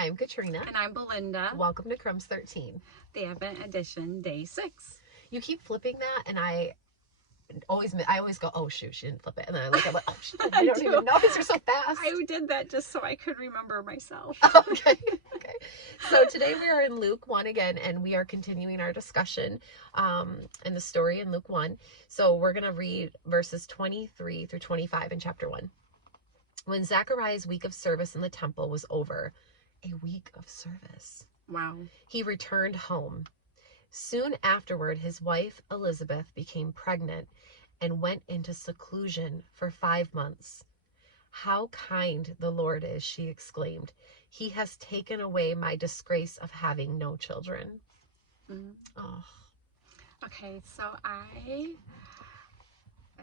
I'm Katrina. And I'm Belinda. Welcome to Crumbs 13. The Advent Edition, Day 6. You keep flipping that, and I always go, oh shoot, she didn't flip it, and then I look, I'm like, oh, she did. I don't even notice her so fast. I did that just so I could remember myself. Okay. So today we are in Luke 1 again, and we are continuing our discussion in the story in Luke 1. So we're going to read verses 23 through 25 in chapter 1. When Zachariah's week of service in the temple was over, a week of service. Wow. He returned home. Soon afterward, his wife Elizabeth became pregnant and went into seclusion for 5 months. How kind the Lord is, she exclaimed. He has taken away my disgrace of having no children. Mm. Oh. Okay, so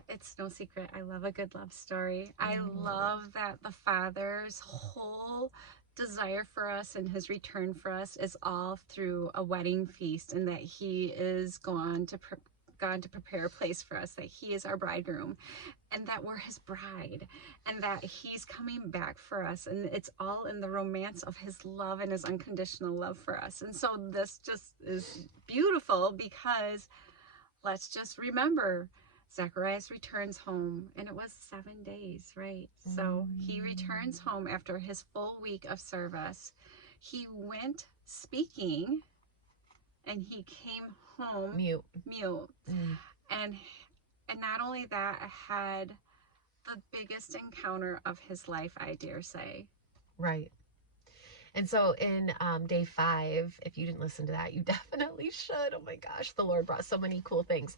it's no secret, I love a good love story. I love that the Father's whole desire for us and his return for us is all through a wedding feast, and that he is gone to prepare a place for us, that he is our bridegroom and that we're his bride, and that he's coming back for us, and it's all in the romance of his love and his unconditional love for us. And so this just is beautiful, because let's just remember, Zacharias returns home, and it was 7 days, right? So he returns home after his full week of service. He went speaking, and he came home mute. And not only that, had the biggest encounter of his life, I dare say. Right. And so in day 5, if you didn't listen to that, you definitely should. Oh my gosh, the Lord brought so many cool things.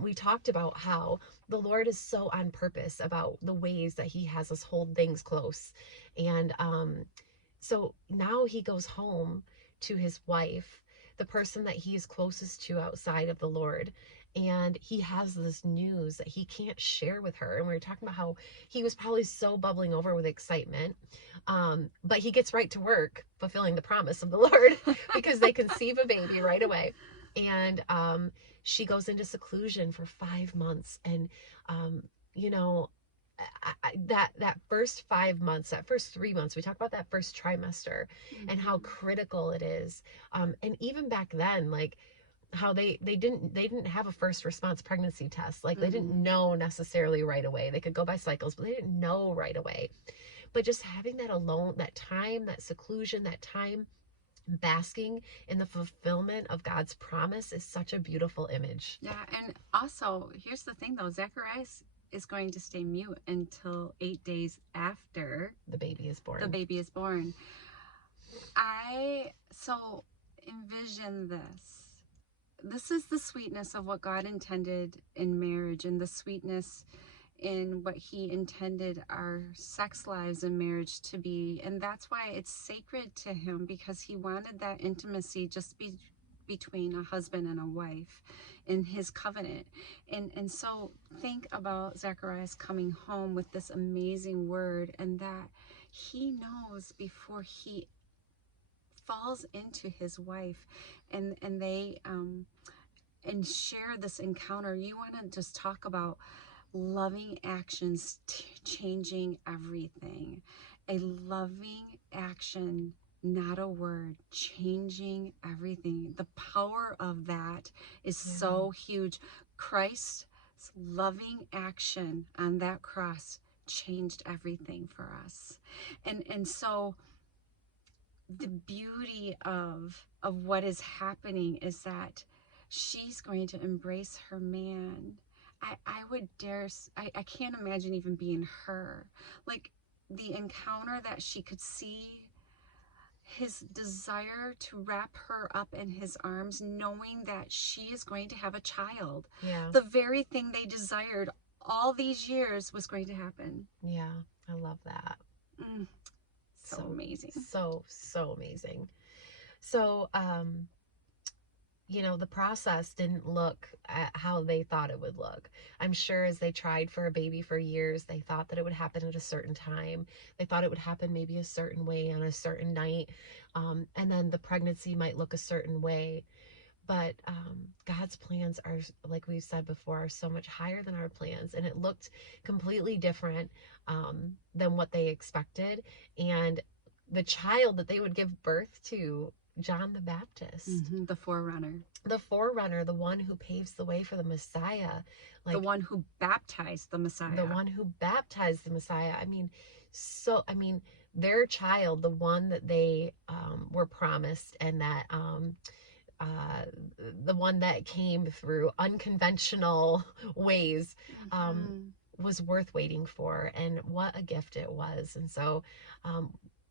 We talked about how the Lord is so on purpose about the ways that he has us hold things close. And so now he goes home to his wife, the person that he is closest to outside of the Lord. And he has this news that he can't share with her. And we were talking about how he was probably so bubbling over with excitement. But he gets right to work fulfilling the promise of the Lord, because they conceive a baby right away. And she goes into seclusion for 5 months. And, that first 5 months, that first 3 months, we talk about that first trimester and how critical it is. And even back then, like, how they didn't have a first response pregnancy test. Like, they didn't know necessarily right away. They could go by cycles, but they didn't know right away. But just having that alone, that time, that seclusion, that time basking in the fulfillment of God's promise is such a beautiful image. Yeah, and also, here's the thing though, Zacharias is going to stay mute until 8 days after the baby is born. So envision this. This is the sweetness of what God intended in marriage, and the sweetness in what he intended our sex lives in marriage to be. And that's why it's sacred to him, because he wanted that intimacy just between a husband and a wife in his covenant. And so think about Zacharias coming home with this amazing word, and that he knows before he falls into his wife and they and share this encounter. You want to just talk about loving actions changing everything. A loving action, not a word, changing everything. The power of that is so huge. Christ's loving action on that cross changed everything for us. And so the beauty of what is happening is that she's going to embrace her man. I can't imagine even being her. Like, the encounter that she could see his desire to wrap her up in his arms, knowing that she is going to have a child. Yeah. The very thing they desired all these years was going to happen. Yeah, I love that. So amazing. So amazing. So, the process didn't look at how they thought it would look. I'm sure as they tried for a baby for years, they thought that it would happen at a certain time. They thought it would happen maybe a certain way on a certain night. And then the pregnancy might look a certain way. But God's plans are, like we've said before, are so much higher than our plans. And it looked completely different than what they expected. And the child that they would give birth to, John the Baptist, The forerunner, the forerunner, the one who paves the way for the Messiah, the one who baptized the Messiah, the one who baptized the Messiah. I mean, their child, the one that they were promised, and that the one that came through unconventional ways, was worth waiting for, and what a gift it was. And so,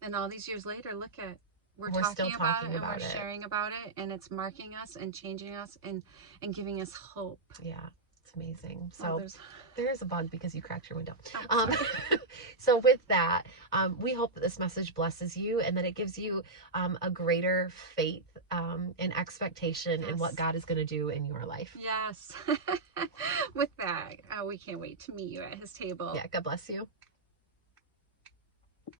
and all these years later, look at, we're still talking about it, and about we're it. sharing about it, and it's marking us and changing us and giving us hope. Yeah, it's amazing. Oh, So there is a bug because you cracked your window. Oh, So with that, we hope that this message blesses you, and that it gives you a greater faith and expectation in what God is going to do in your life. Yes. With that, we can't wait to meet you at his table. Yeah, God bless you.